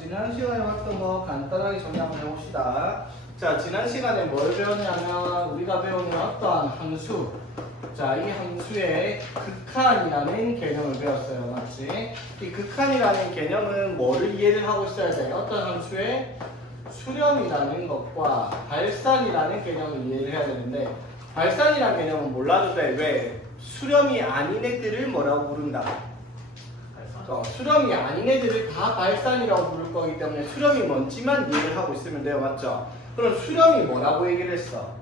지난 시간에 봤던 거 간단하게 정리 한번 해봅시다. 자, 지난 시간에 뭘 배웠냐면 우리가 배우는 어떠한 함수, 자, 이 함수의 극한이라는 개념을 배웠어요. 맞지? 이 극한이라는 개념은 뭐를 이해를 하고 있어야 돼? 어떤 함수의 수렴이라는 것과 발산이라는 개념을 이해를 해야 되는데, 발산이라는 개념은 몰라도 돼. 왜? 수렴이 아닌 애들을 뭐라고 부른다? 수렴이 아닌 애들을 다 발산이라고 부를 거기 때문에 수렴이 뭔지만 이해를 하고 있으면 돼요. 맞죠? 그럼 수렴이 뭐라고 얘기를 했어?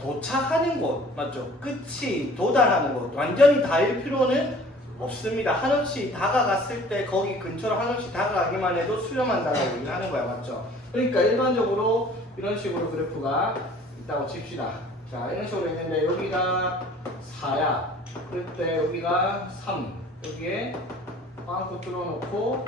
도착하는 곳. 맞죠? 끝이 도달하는 곳. 완전히 닿을 필요는 없습니다. 한없이 다가갔을 때 거기 근처로 한없이 다가가기만 해도 수렴한다라고 얘기를 하는 거야. 맞죠? 그러니까 일반적으로 이런 식으로 그래프가 있다고 칩시다. 자, 이런 식으로 있는데 여기가 4야. 그럴 때 여기가 3. 여기에 빵꾸 뚫어놓고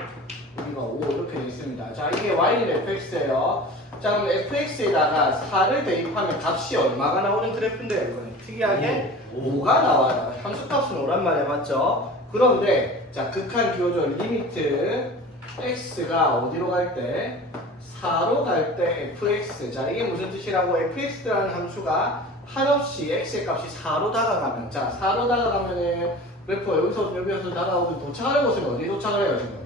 여기가 5 이렇게 되어 있습니다. 자, 이게 y는 fx예요. 자, 그럼 fx에다가 4를 대입하면 값이 얼마가 나오는 그래프인데 이거는 특이하게 5가 나와요. 함수값은 5란 말이야. 맞죠? 그런데 자, 극한 기호절 리미트 x가 어디로 갈 때? 4로 갈 때 fx. 자, 이게 무슨 뜻이라고? fx라는 함수가 한없이 x의 값이 4로 다가가면, 자, 4로 다가가면은 그래프가 여기서 다가오고 도착하는 곳은 어디 도착을 해요, 지금?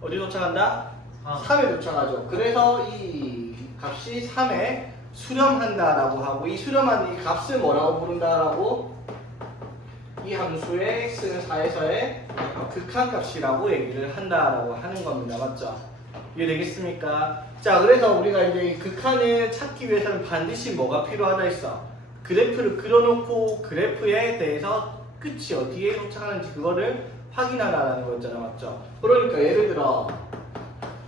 어디 도착한다? 3에 도착하죠. 그래서 이 값이 3에 수렴한다라고 하고, 이 수렴하는 이 값을 뭐라고 부른다라고? 이 함수의 x는 4에서의 극한값이라고 얘기를 한다라고 하는 겁니다. 맞죠? 이해되겠습니까? 자, 그래서 우리가 이제 이 극한을 찾기 위해서는 반드시 뭐가 필요하다 했어? 그래프를 그려놓고 그래프에 대해서 끝이 어디에 도착하는지 그거를 확인하라는 거였잖아. 맞죠? 그러니까 예를 들어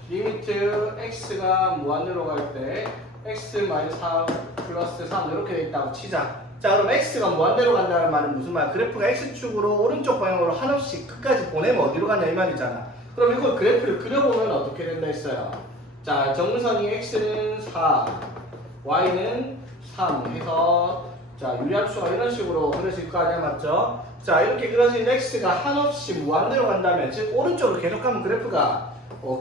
리미트 x가 무한대로 갈 때 x-3 플러스 3 이렇게 돼 있다고 치자. 자, 그럼 x가 무한대로 간다는 말은 무슨 말? 그래프가 x축으로 오른쪽 방향으로 한없이 끝까지 보내면 어디로 가냐 이 말이잖아. 그럼 이걸 그래프를 그려보면 어떻게 된다 했어요? 자, 정선이 x는 4, y는 3 해서 자, 유리함수가 이런 식으로 그려질 거 아니야. 맞죠? 자, 이렇게 그려진 x가 한없이 무한대로 간다면, 즉 오른쪽으로 계속 가면 그래프가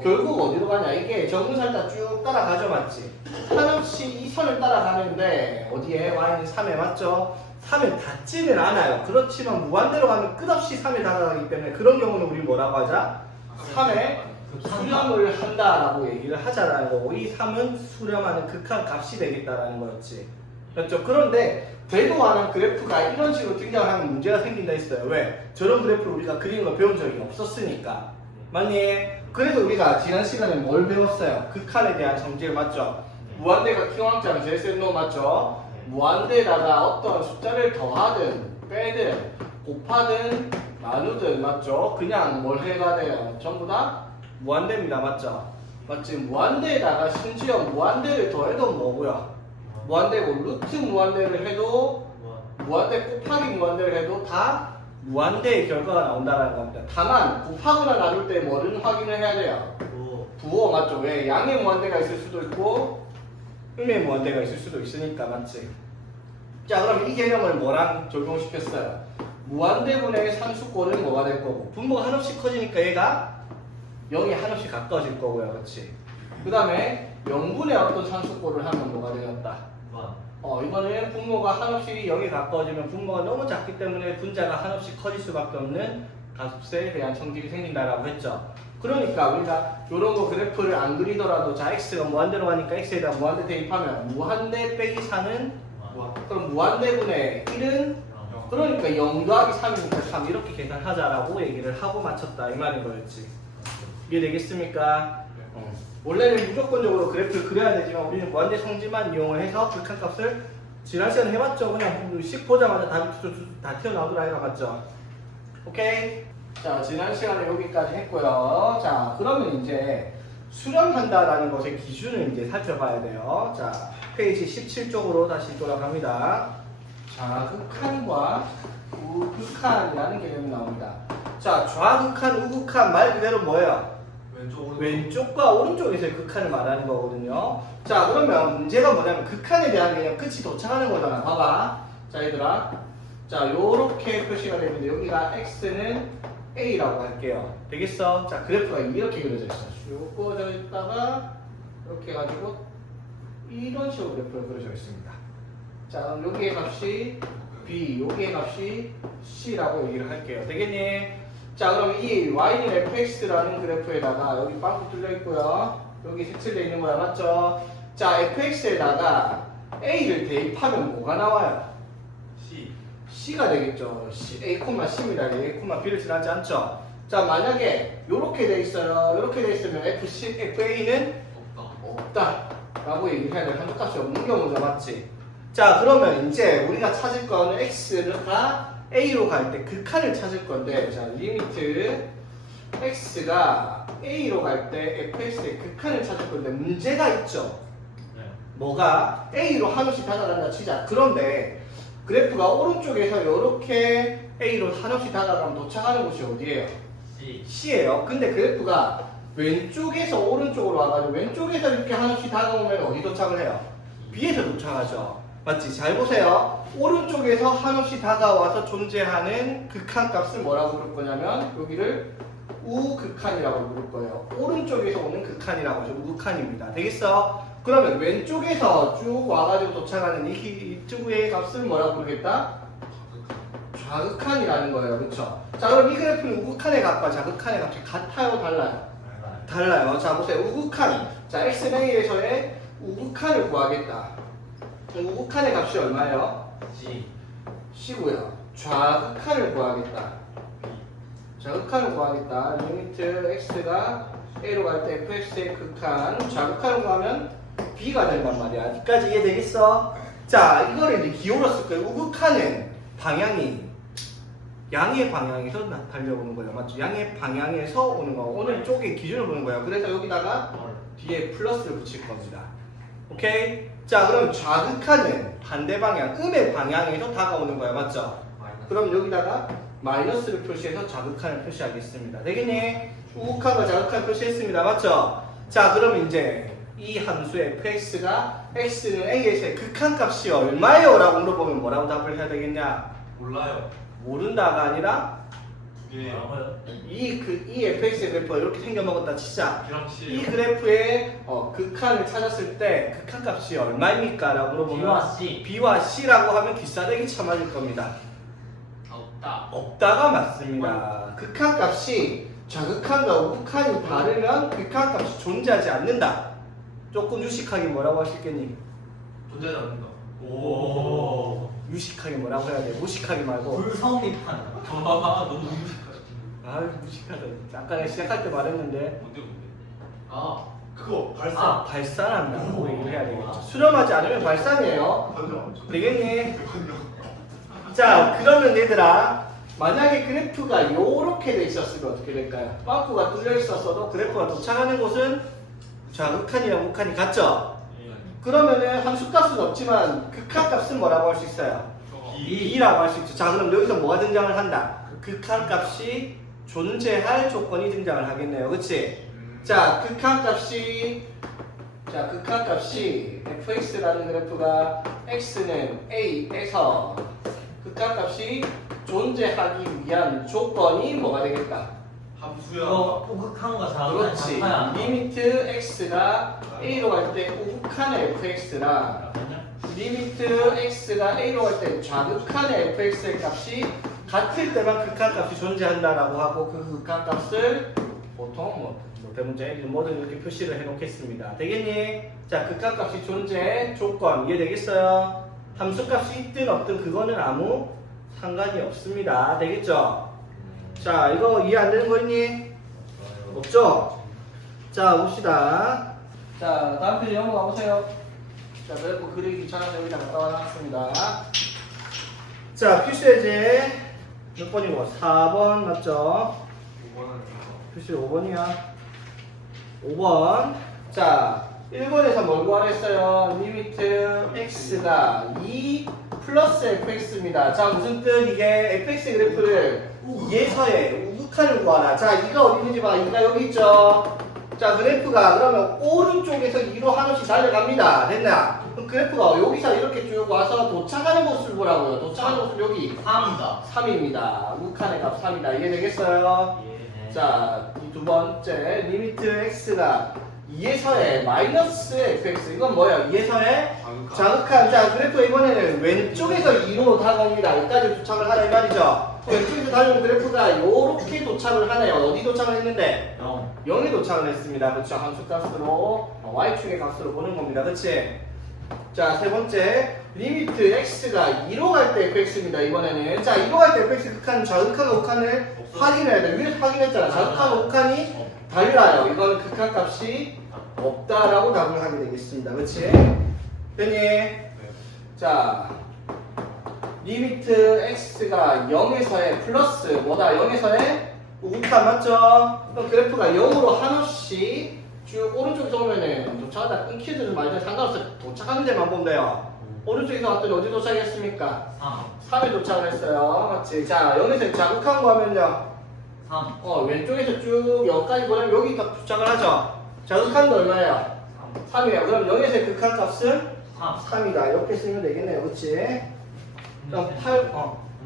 결국 어디로 가냐? 이게 정근살다 쭉 따라가죠. 맞지? 한없이 이 선을 따라가는데 어디에? y는 3에 맞죠? 3에 닿지는 않아요. 그렇지만 무한대로 가면 끝없이 3에 다가가기 때문에 그런 경우는 우리 뭐라고 하자? 3에 수렴을 한다라고 얘기를 하자라는 거고, 이 3은 수렴하는 극한 값이 되겠다라는 거였지. 그렇죠? 그런데 되도 않은 그래프가 이런 식으로 등장하면 문제가 생긴다 했어요. 왜? 저런 그래프를 우리가 그리는 거 배운 적이 없었으니까. 맞니? 그래서 우리가 지난 시간에 뭘 배웠어요? 극한에 대한 정제를. 맞죠? 무한대가 킹왕짱 제일 센 놈. 맞죠? 무한대에다가 어떤 숫자를 더하든 빼든 곱하든 나누든. 맞죠? 그냥 뭘 해가 돼요? 전부 다 무한대입니다. 맞죠? 맞지? 무한대에다가 심지어 무한대를 더해도 뭐고요? 무한대고, 루트 무한대를 해도, 무한대 곱하기 무한대를 해도 다 무한대의 결과가 나온다는 겁니다. 다만 곱하거나 나눌 때 뭐를 확인을 해야 돼요? 부호. 맞죠? 왜? 양의 무한대가 있을 수도 있고 음의 무한대가 있을 수도 있으니까. 맞지? 자, 그럼 이 개념을 뭐랑 적용시켰어요? 무한대분의 상수꼴은 뭐가 될 거고, 분모가 한없이 커지니까 얘가 0이 한없이 가까워질 거고요. 그렇지? 그 다음에 0분의 어떤 상수꼴을 하면 뭐가 되었다? 이거는 분모가 한없이 0에 가까워지면 분모가 너무 작기 때문에 분자가 한없이 커질 수밖에 없는 값에 대한 성질이 생긴다라고 했죠. 그러니까 우리가 이런 거 그래프를 안 그리더라도, 자, x가 무한대로 가니까 x에다 무한대 대입하면 무한대 빼기 4는 그럼 무한대분의 1은 그러니까 0 더하기 3이니까 3 이렇게 계산하자라고 얘기를 하고 맞췄다 이 말인 거였지. 이해되겠습니까? 원래는 무조건적으로 그래프를 그려야 되지만 우리는 무한대 성질만 이용을 해서 극한값을 지난 시간에 해봤죠. 그냥 식 보자마자 다 튀어나오더라 이거 맞죠? 오케이? 자, 지난 시간에 여기까지 했고요. 자, 그러면 이제 수렴한다라는 것의 기준을 이제 살펴봐야 돼요. 자, 페이지 17쪽으로 다시 돌아갑니다. 자, 극한과 우극한이라는 개념이 나옵니다. 자, 좌극한, 우극한 말 그대로 뭐예요? 왼쪽과 오른쪽에서의 극한을 말하는 거거든요. 자, 그러면 문제가 뭐냐면 극한에 대한 개념 끝이 도착하는 거잖아. 봐봐. 자, 얘들아. 자, 요렇게 표시가 되는데 여기가 x는 A라고 할게요. 되겠어? 자, 그래프가 이렇게 그려져 있어. 쭉 구워져 있다가 이렇게 해가지고 이런 식으로 그래프가 그려져 있습니다. 자, 그럼 여기의 값이 B, 여기의 값이 C라고 얘기를 할게요. 되겠니? 자, 그럼 이 Y는 fx라는 그래프에다가 여기 빵꾸 뚫려 있고요. 여기 색칠되어 있는 거야, 맞죠? 자, fx에다가 A를 대입하면 뭐가 나와요? C. C가 되겠죠. A, C입니다. A, B를 지나지 않죠. 자, 만약에 이렇게 돼 있어요. 이렇게 돼 있으면 FA는 없다. 라고 얘기해야 돼. 한쪽값이 없는 경우죠, 맞지? 자, 그러면 이제 우리가 찾을 거는 x가 a로 갈 때 극한을 찾을 건데, 자, 리미트 x가 a로 갈 때 fx의 극한을 찾을 건데 문제가 있죠. 네. 뭐가 a로 한없이 다가간다 치자. 그런데 그래프가 오른쪽에서 이렇게 a로 한없이 다가가면 도착하는 곳이 어디예요? C. C예요. 근데 그래프가 왼쪽에서 오른쪽으로 와가지고 왼쪽에서 이렇게 한없이 다가오면 어디 도착을 해요? B에서 도착하죠. 맞지? 잘 보세요. 오른쪽에서 한없이 다가와서 존재하는 극한값을 뭐라고 부를 거냐면 여기를 우극한이라고 부를 거예요. 오른쪽에서 오는 극한이라고 하죠. 우극한입니다. 되겠어? 그러면 왼쪽에서 쭉 와가지고 도착하는 이쪽의 값을 뭐라고 부르겠다? 좌극한이라는 거예요. 그렇죠? 자, 그럼 이 그래프는 우극한의 값과 좌극한의 값이 같아요? 달라요? 달라요. 자, 보세요. 우극한. 자, xn에서의 우극한을 구하겠다. 우극한의 값이 얼마예요? C. C고요. 좌극한을 구하겠다. 좌극한을 구하겠다. 리미트 x가 a로 갈 때 fx의 극한. 좌극한을 구하면 b가 된단 말이야. 아직까지 이해되겠어? 자, 이거를 이제 기울였을 거예요. 우극한은 방향이 양의 방향에서 달려오는 거예요. 맞죠? 양의 방향에서 오는 거. 오는 쪽의 기준을 보는 거예요. 그래서 여기다가 뒤에 플러스를 붙일 겁니다. 오케이? 자, 그럼 좌극한은 반대 방향, 음의 방향에서 다가오는 거예요. 맞죠? 그럼 여기다가 마이너스를 표시해서 좌극한을 표시하겠습니다. 되겠니? 우극한과 좌극한 표시했습니다. 맞죠? 자, 그럼 이제 이 함수의 fx가 x는 a에서의 극한값이 얼마예요? 라고 물어보면 뭐라고 답을 해야 되겠냐? 몰라요. 모른다가 아니라 두 개예요. 이 fx의 그래프가 이렇게 생겨먹었다 치자. B랑 C. 이 그래프의 극한을 찾았을 때 극한값이 얼마입니까? 라고 물어보면 B와 C. B와 C라고 하면 귀싸대기 쳐맞을 겁니다. 없다. 없다가 맞습니다. 극한값이 좌극한과 우극한이 다르면 극한값이 존재하지 않는다. 조금 유식하게 뭐라고 하실겠니? 존재하지 않는다. 오. 유식하게 뭐라고 해야 돼? 무식하게 말고. 불성립한. 너무 무식하다. 아유 무식하다. 아까 내가 시작할 때 말했는데 뭔데? 아. 그거 아, 발산한다고 얘기를 해야 되겠죠. 수렴하지 않으면 발산이에요. 되겠니? 자, 그러면 얘들아, 만약에 그래프가 요렇게 돼 있었으면 어떻게 될까요? 빵꾸가 뚫려 있었어도 그래프가 도착하는 곳은 좌극한이랑 우극한이 같죠? 그러면은 함수값은 없지만 극한값은 뭐라고 할 수 있어요? B라고 할 수 있죠. 자, 그럼 여기서 뭐가 등장을 한다? 극한값이 존재할 조건이 등장을 하겠네요. 그치? 자, 극한값이 fx라는 그래프가 x는 a에서 극한값이 존재하기 위한 조건이 뭐가 되겠다? 함수야. 우극한과 좌극한 그렇지. 같아야. 리미트 x가 a로 갈 때 우극한의 fx랑 리미트 x가 a로 갈 때 좌극한의 fx의 값이 같을 때만 극한값이 존재한다라고 하고 그 극한값을 보통 대문자에 뭐든 이렇게 표시를 해놓겠습니다. 되겠니? 자, 극한값이 존재 조건 이해되겠어요? 함수값이 있든 없든 그거는 아무 상관이 없습니다. 되겠죠? 자, 이거 이해 안 되는 거 있니? 없죠? 자, 봅시다. 자, 다음 페이지 넘어가 보세요. 자, 그래프 그리기 귀찮아서 여기다 갖다 놨습니다. 자, 필수예제 몇 번이고? 4번 맞죠? 5번은 필수 5번이야. 5번. 자, 1번에서 뭘 구하랬어요? 리미트 x가 2 플러스 fx입니다. 자, 무슨 뜻? 이게 fx 그래프를 2에서의 우극한을 구하라. 자, 2가 어디 있는지 봐. 2가 여기 있죠? 자, 그래프가 그러면 오른쪽에서 2로 한없이 달려갑니다. 됐나? 그럼 그래프가 여기서 이렇게 쭉 와서 도착하는 모습을 보라고요. 도착하는 모습 여기 3이다. 3입니다. 우칸의 값 3이다. 이해되겠어요? 예. 자, 이 두 번째 리미트 x가 2에서의 마이너스 fx 이건 뭐예요? 2에서의 자극한. 자, 그래프 이번에는 왼쪽에서 2로 다가옵니다. 여기까지 도착을 하라 이 말이죠. 왼쪽에서 달려온 그래프가 이렇게 도착을 하네요. 어디 도착을 했는데? 0. 0에 도착을 했습니다. 그렇죠? 함수 값으로 y축의 값으로 보는 겁니다. 그렇지? 자, 세 번째 리미트 x가 2로 갈 때 fx입니다. 이번에는 자, 2로 갈 때 fx 극한 좌극한과 우칸을 확인해야 돼. 위에서 확인했잖아. 좌극한과 우칸이 달라요. 이거는 극한 값이 없다라고 답을 하게 되겠습니다. 그렇지? 됐니? 자, 리미트 x가 0에서의 플러스 뭐다? 0에서의 우극한 맞죠? 그럼 그래프가 0으로 한없이 쭉 오른쪽에서 오면은 도착하다 끊기든 말든 상관없어요. 도착하는 데만 보면 돼요. 오른쪽에서 왔더니 어디 도착했습니까? 3. 3에 도착을 했어요. 맞지? 자, 0에서 자극한 거 하면요. 3. 왼쪽에서 쭉 여기까지 보내면 여기 딱 도착을 하죠. 자극한 거 얼마예요? 3이에요. 그럼 0에서의 극한 값은 3. 3이다. 이렇게 쓰면 되겠네요. 그렇지? 그럼 8,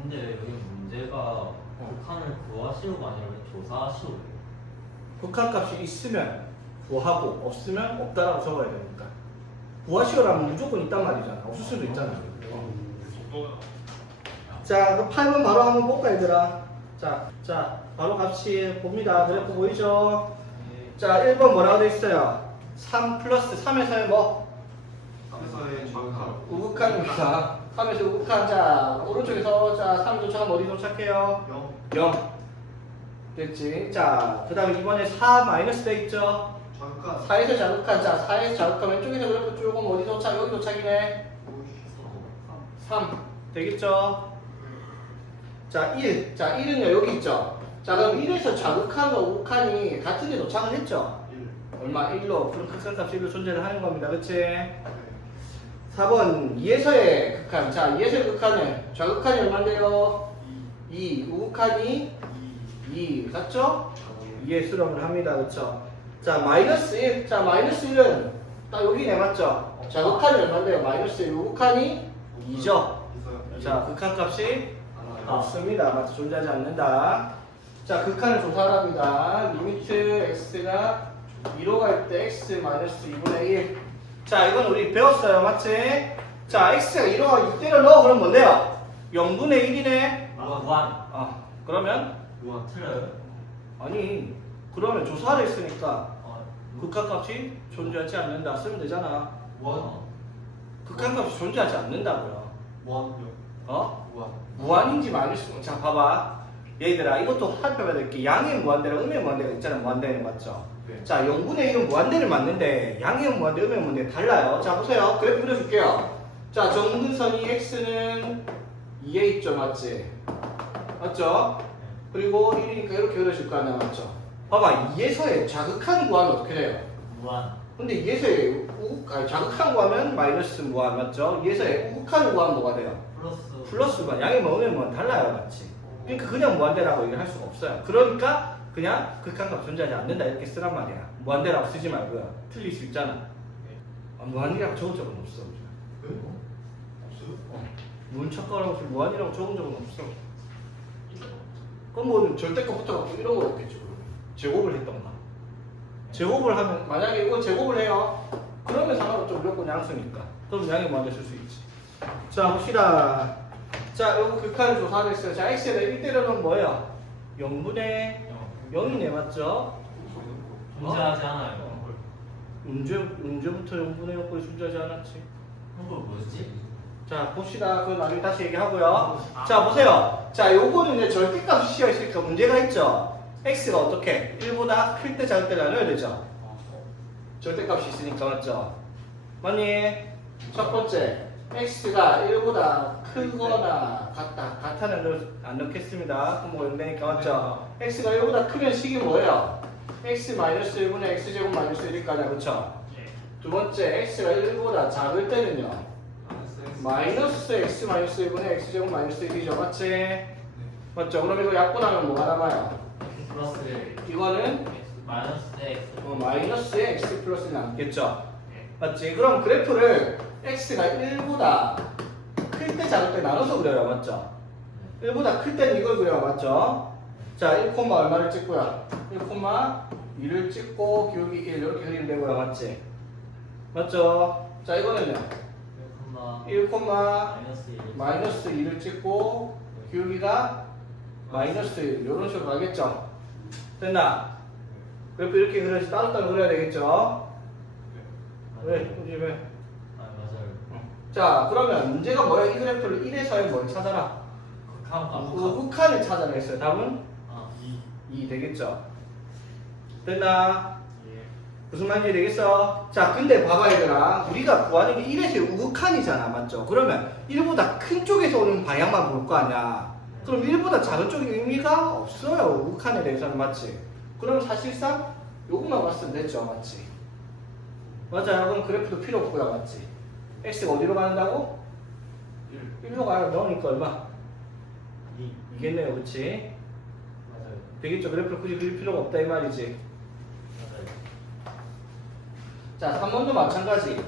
근데 여기 문제가 북한을 구하시오가 아니라 조사하시오. 극한 값이 있으면 구하고 없으면 없다라고 적어야 되니까. 구하시오라면 무조건 있단 말이잖아. 없을 수도 있잖아. 자, 그럼 8번 바로 한번 볼까 얘들아. 자, 바로 같이 봅니다. 그래프 보이죠? 자, 1번 뭐라고 돼 있어요? 3 플러스 3에서의 뭐? 3에서의 자극한 우극한입니다. 3에서 우극한. 자, 오른쪽에서 자, 3 도착하면 어디 도착해요? 0 0. 됐지? 자, 그 다음에 이번에 4 마이너스 돼 있죠? 자극한 4에서 자극한. 자, 4에서 자극한. 왼쪽에서 그래프 쭉 오면 어디 도착? 여기 도착이네. 3. 되겠죠? 자, 1. 자, 1은요, 여기 있죠? 자, 그럼 1에서 자극한과 우극한이 같은 데 도착을 했죠? 1 얼마? 1로. 그럼 극한값 1로 존재를 하는 겁니다. 그치? 4번 2에서의 극한. 자, 2에서의 극한은 좌극한이 얼마인데요? 2. 우극한이 2. 맞죠? 2에 수렴을 합니다. 그쵸? 자, 마이너스 1. 자, 마이너스 1은 딱 여기네. 맞죠? 좌극한이 얼마인데요? 마이너스 1. 우극한이 2죠? 있어요 자, 극한값이 알아요. 없습니다. 맞죠? 존재하지 않는다. 자, 극한을 조사합니다. 리미트 x가 2로 갈 때 x 마이너스 2분의 1. 자, 이건 우리 배웠어요. 맞지? 자, x가 2로 가고 6대를 넣어. 그럼 뭔데요? 0분의 1이네. 무한. 그러면? 무한 틀려요? 아니, 그러면 조사를 했으니까 어, 극한값이 존재하지 않는다. 쓰면 되잖아. 무한 극한값이 존재하지 않는다고요. 무한요 어? 무한 무한인지 마이너스. 자, 봐봐. 얘들아, 이것도 살펴봐야 될 게 양의 무한대랑 음의 무한대가 있잖아. 무한대는 맞죠? 네. 자, 0분의 1은 무한대를 맞는데 양의 무한대, 음의 무한대 달라요. 자, 보세요. 그래프 그려줄게요. 자, 정근선이 x는 2에 있죠. 맞지? 맞죠? 그리고 1이니까 이렇게 그려줄 거 아니야. 맞죠? 봐봐. 2에서의 자극한 구하면 어떻게 돼요? 무한. 근데 2에서의 자극한 구하면 마이너스 무한. 맞죠? 2에서의 우극한 구하면 뭐가 돼요? 플러스. 플러스가 양의 음의 무한 달라요. 맞지? 그러니까 그냥 무한대라고 얘기를 할 수가 없어요. 그러니까 그냥 극한값 존재하지 않는다 이렇게 쓰란 말이야. 무한대라고 쓰지 말고요. 틀릴 수 있잖아. 무한이라고 적은 적은 없어. 네? 없어요? 문착가라고 무한이라고 적은 적은 없어. 그럼 뭐 절대값부터 이런 거 없겠지. 제곱을 했던가. 제곱을 하면 만약에 이거 제곱을 해요. 그러면 상관없죠. 무조건 양수니까. 그럼 양의 무한대 쓸 수 있지. 자, 봅시다. 자, 요거 극한을 조사하겠어요. 자, x에다 1대로는 뭐예요? 0분의 0이네. 맞죠? 존재하지 않아요. 언제부터 0분의 0꼴이 존재하지 않았지? 한걸 뭐지? 자, 봅시다. 그건 나중에 다시 얘기하고요. 자, 보세요. 자, 요거는 이제 절대값이 씌어 있으니까 문제가 있죠. x가 어떻게? 1보다 클 때 작을 때 나눠야 되죠. 절대값이 있으니까 맞죠? 맞니? 첫 번째, x가 1보다 크거나 같다는 안 넣겠습니다. 그럼 뭐 0되니까 맞죠? x가 1보다 크면 식이 뭐예요? x 마이너스 1분의 x제곱 마이너스 1일까지 그렇죠? 두 번째, x가 1보다 작을 때는요. 마이너스 x 마이너스 1분의 x제곱 마이너스 1이죠. 맞지? 맞죠? 그럼 이거 약분하면 뭐가 남아요? 플러스 1. 이거는 마이너스 x. 마이너스 x 플러스 1 남겠죠? 맞지? 그럼 그래프를 x가 1보다 클 때 작을 때 나눠서 그려요. 맞죠? 1보다 클 때는 이걸 그려요. 맞죠? 자, 1, 얼마를 찍고요? 1,2를 찍고 기울기 1 이렇게 그리면 되고요. 맞지? 맞죠? 자, 이거는요. 1, 마이너스 2를 찍고 기울기가 마이너스 1 이런 식으로 가겠죠? 됐나? 그래프 이렇게 그려야지 따로따로 그려야 되겠죠? 왜? 굳이 왜? 아 맞아요. 자, 그러면 문제가 뭐야? 이 그래프를 1에서의 뭘 찾아라? 극한을 찾아라 했어요. 답은? 2 되겠죠? 됐나? 무슨 말인지 되겠어? 자, 근데 봐봐 얘들아. 우리가 구하는 게 1에서의 우극한이잖아. 맞죠? 그러면 1보다 큰 쪽에서 오는 방향만 볼 거 아니야. 그럼 1보다 작은 쪽이 의미가 없어요. 우극한에 대해서는. 맞지? 그럼 사실상 요것만 봤으면 됐죠. 맞지? 맞아요. 그럼 그래프도 필요 없고요. 맞지? x가 어디로 가는다고? 1로 가요. 넣으니까 얼마? 2겠네요. 그치? 맞아요. 되겠죠? 그래프를 굳이 그릴 필요가 없다 이 말이지. 자, 3번도 마찬가지.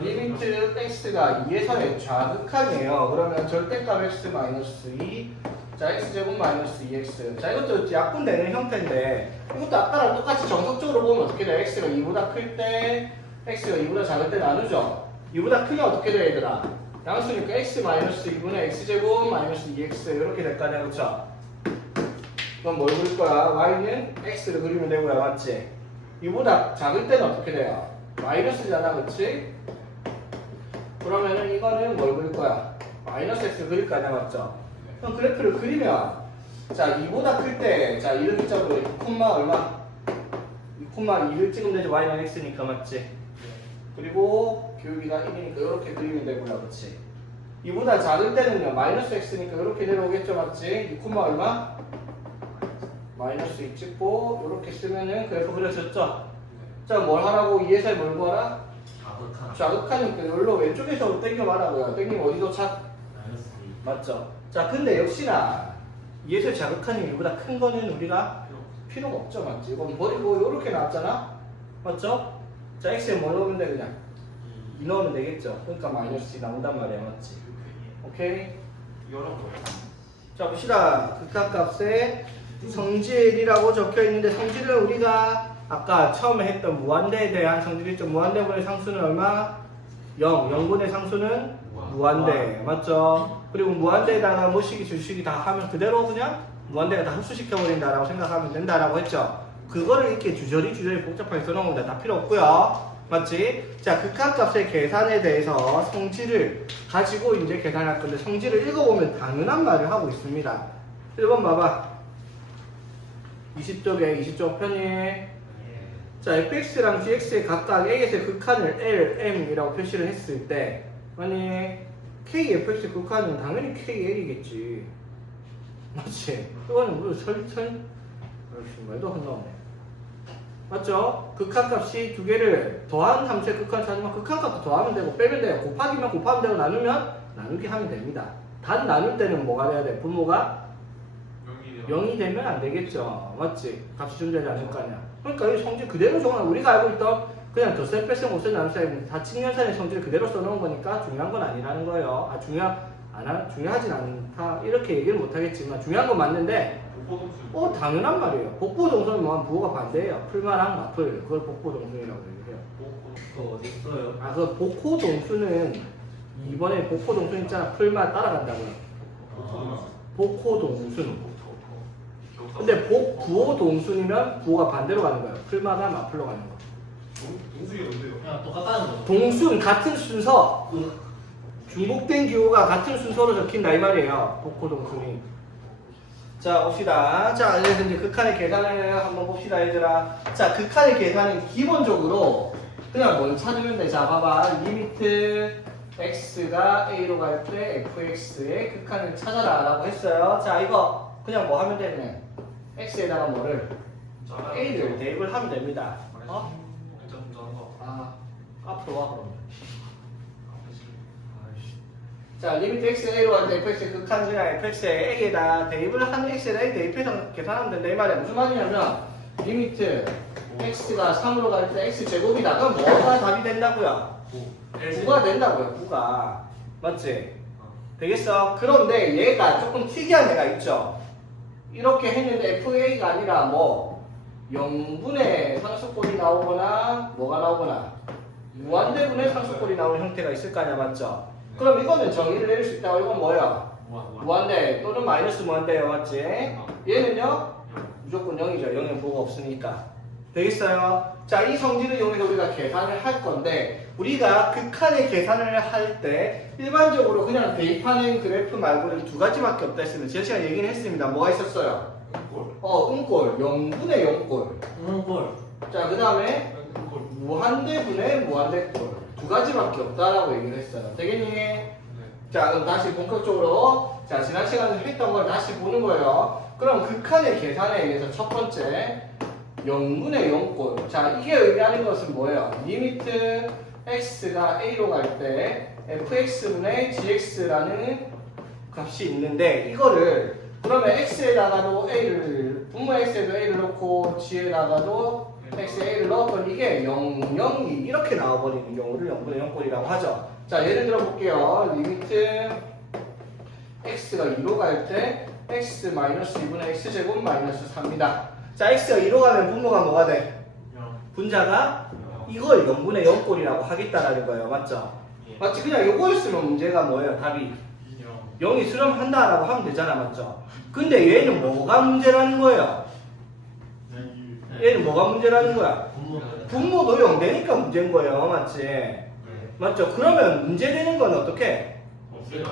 리미트 x가 2에서의 좌극한이에요. 그러면 절대값 x 마이너스 2. 자, x제곱 마이너스 2x. 자, 이것도 약분되는 형태인데, 이것도 아까랑 똑같이 정석적으로 보면 어떻게 돼? x가 2보다 클 때, x가 2보다 작을 때 나누죠? 2보다 크면 어떻게 돼, 얘들아? 양수니까 x 마이너스 2분의 x제곱 마이너스 2x 이렇게 될 거 아니야, 그쵸? 그럼 뭘 그릴 거야? y는 x를 그리면 되고요, 맞지? 2보다 작을 때는 어떻게 돼요? 마이너스잖아, 그치? 그러면은 이거는 뭘 그릴 거야? 마이너스 x 그릴 거 아니야, 맞죠? 그럼 그래프를 그리면 자, 2보다 클 때 자, 이름적으로 2, 얼마? 2,2를 찍으면 되죠. y는 x니까, 맞지? 그리고 기울기가 1이니까 이렇게 그리면 되고요, 그치? 2보다 작을 때는요, 마이너스 x니까 이렇게 내려오겠죠, 맞지? 2, 얼마? 마이너스 2 찍고 이렇게 쓰면은 그래프 그려졌죠? 자, 뭘 하라고? 2에서 뭘 구하라? 좌극하니까 여기로 왼쪽에서 땡겨봐라고요. 땡기면 어디서 차? 마이너스 2. 맞죠? 자, 근데 역시나 2에서 자극하는 1보다 큰 거는 우리가 필요가 없죠, 맞지? 이건 버리고 이렇게 나왔잖아? 맞죠? 자, x에 뭘 넣으면 돼, 그냥? 2 넣으면 되겠죠? 그러니까 마이너스 2 나온단 말이야, 맞지? 오케이? 이거는 뭐예요? 자, 봅시다. 극한값에 성질이라고 적혀 있는데 성질을 우리가 아까 처음에 했던 무한대에 대한 성질이죠. 무한대분의 상수는 얼마? 0. 0분의 상수는 무한대. 맞죠? 그리고 무한대에다가 뭐식이 주식이 다 하면 그대로 그냥 무한대가 다 흡수시켜버린다라고 생각하면 된다라고 했죠. 그거를 이렇게 주저리 복잡하게 써놓은 겁니다. 다 필요 없고요. 맞지? 자, 극한값의 계산에 대해서 성질을 가지고 이제 계산할 건데 성질을 읽어보면 당연한 말을 하고 있습니다. 1번 봐봐. 20쪽에 20쪽 편이 자, fx랑 gx의 각각 a에서의 극한을 L, m이라고 표시를 했을 때 아니 k, fx의 극한은 당연히 k, l이겠지. 맞지? 이거는 뭐 말도 안 나오네. 맞죠? 극한값이 두 개를 더한 함수의 극한을 찾으면 극한값도 더하면 되고 빼면 돼요. 곱하기면 곱하면 되고 나누면 나누기 하면 됩니다. 단 나눌 때는 뭐가 돼야 돼? 분모가 0이 되면 안 되겠죠. 맞지? 값이 존재하지 않을 거 아니야. 그러니까 이 성질 그대로 적어놔. 우리가 알고 있던 그냥 덧셈 뺄셈 곱셈 나눌 사이 다 측면선의 성질 그대로 써놓은 거니까 중요한 건 아니라는 거예요. 중요하진 않다. 이렇게 얘기를 못 하겠지만 중요한 건 맞는데 당연한 말이에요. 복부동선은 뭐한 부호가 반대예요. 풀마랑 마풀. 그걸 복부동선이라고 얘기해요. 그거 어디 있어요? 아, 그 복호동수는 이번에 복호동수 있잖아. 풀마 따라간다고요. 복호동수는. 근데 부호동순이면 부호가 반대로 가는 거예요. 풀마가 마풀로 가는 거. 동수이 뭔데요? 그냥 똑같다는 거. 동순 같은 순서. 중복된 기호가 같은 순서로 적힌다 이 말이에요. 복호동순이. 자, 봅시다. 자, 그래서 이제 극한의 계산을 한번 봅시다, 얘들아. 자, 극한의 계산은 기본적으로 그냥 뭘 찾으면 돼. 자, 봐봐. 리미트 x가 a로 갈 때 fx의 극한을 찾아라 라고 했어요. 자, 이거 그냥 뭐 하면 되냐? x에다가 뭐를? a를 대입을 하면 됩니다. 앞으로 와, 그러면. 자, 리미트 x가 a로 갈 때 fx의 극한은 그냥 fx의 a에다 대입을 하는 x에다 a 대입해서 계산하면 된다 이 말이야. 무슨 말이냐면 리미트 x가 3으로 갈 때 x제곱이다. 그럼 뭐가 답이 된다고요? 9가 된다고요. 9가. 맞지? 되겠어? 그런데 얘가 조금 특이한 애가 있죠. 이렇게 했는데 FA가 아니라 뭐 0분의 상수꼴이 나오거나 뭐가 나오거나 무한대분의 상수꼴이 나오는 형태가 있을 거 아니야. 맞죠? 그럼 이거는 정의를 내릴 수 있다고. 이건 뭐야? 무한대 또는 마이너스 무한대예요. 맞지? 얘는요? 무조건 0이죠. 0은 뭐가 없으니까. 되겠어요? 자, 이 성질을 이용해서 우리가 계산을 할 건데 우리가 극한의 계산을 할 때 일반적으로 그냥 대입하는 그래프 말고는 두 가지밖에 없다 했으면 제가 시간에 얘기는 했습니다. 뭐가 있었어요? 음꼴 0분의 0꼴. 응골. 자, 그 다음에 무한대분의 무한대꼴. 두 가지밖에 없다라고 얘기를 했어요. 되겠니? 자, 그럼 다시 본격적으로 자, 지난 시간에 했던 걸 다시 보는 거예요. 그럼 극한의 계산에 의해서 첫 번째 0분의 0꼴. 자, 이게 의미하는 것은 뭐예요? 리미트 x가 a로 갈 때 fx분의 gx라는 값이 있는데 이거를 그러면 x에다가도 a를 분모 x에도 a를 넣고 g에다가도 x에 a를 넣었더니 이게 0, 0이 이렇게 나와버리는 경우를 0분의 0꼴이라고 하죠. 자, 예를 들어 볼게요. 리미트 x가 2로 갈 때 x 2분의 x제곱 마이너스 3이다. 자, x가 2로 가면 분모가 뭐가 돼? 분자가 이걸 0분의 0꼴이라고 하겠다라는 거예요. 맞죠? 맞지? 그냥 요거였으면 문제가 뭐예요? 답이 0이 수렴한다라고 하면 되잖아. 맞죠? 근데 얘는 뭐가 문제라는 거예요? 얘는 뭐가 문제라는 거야? 분모도 0 되니까 문제인 거예요. 맞지? 맞죠? 그러면 문제되는 건 어떻게?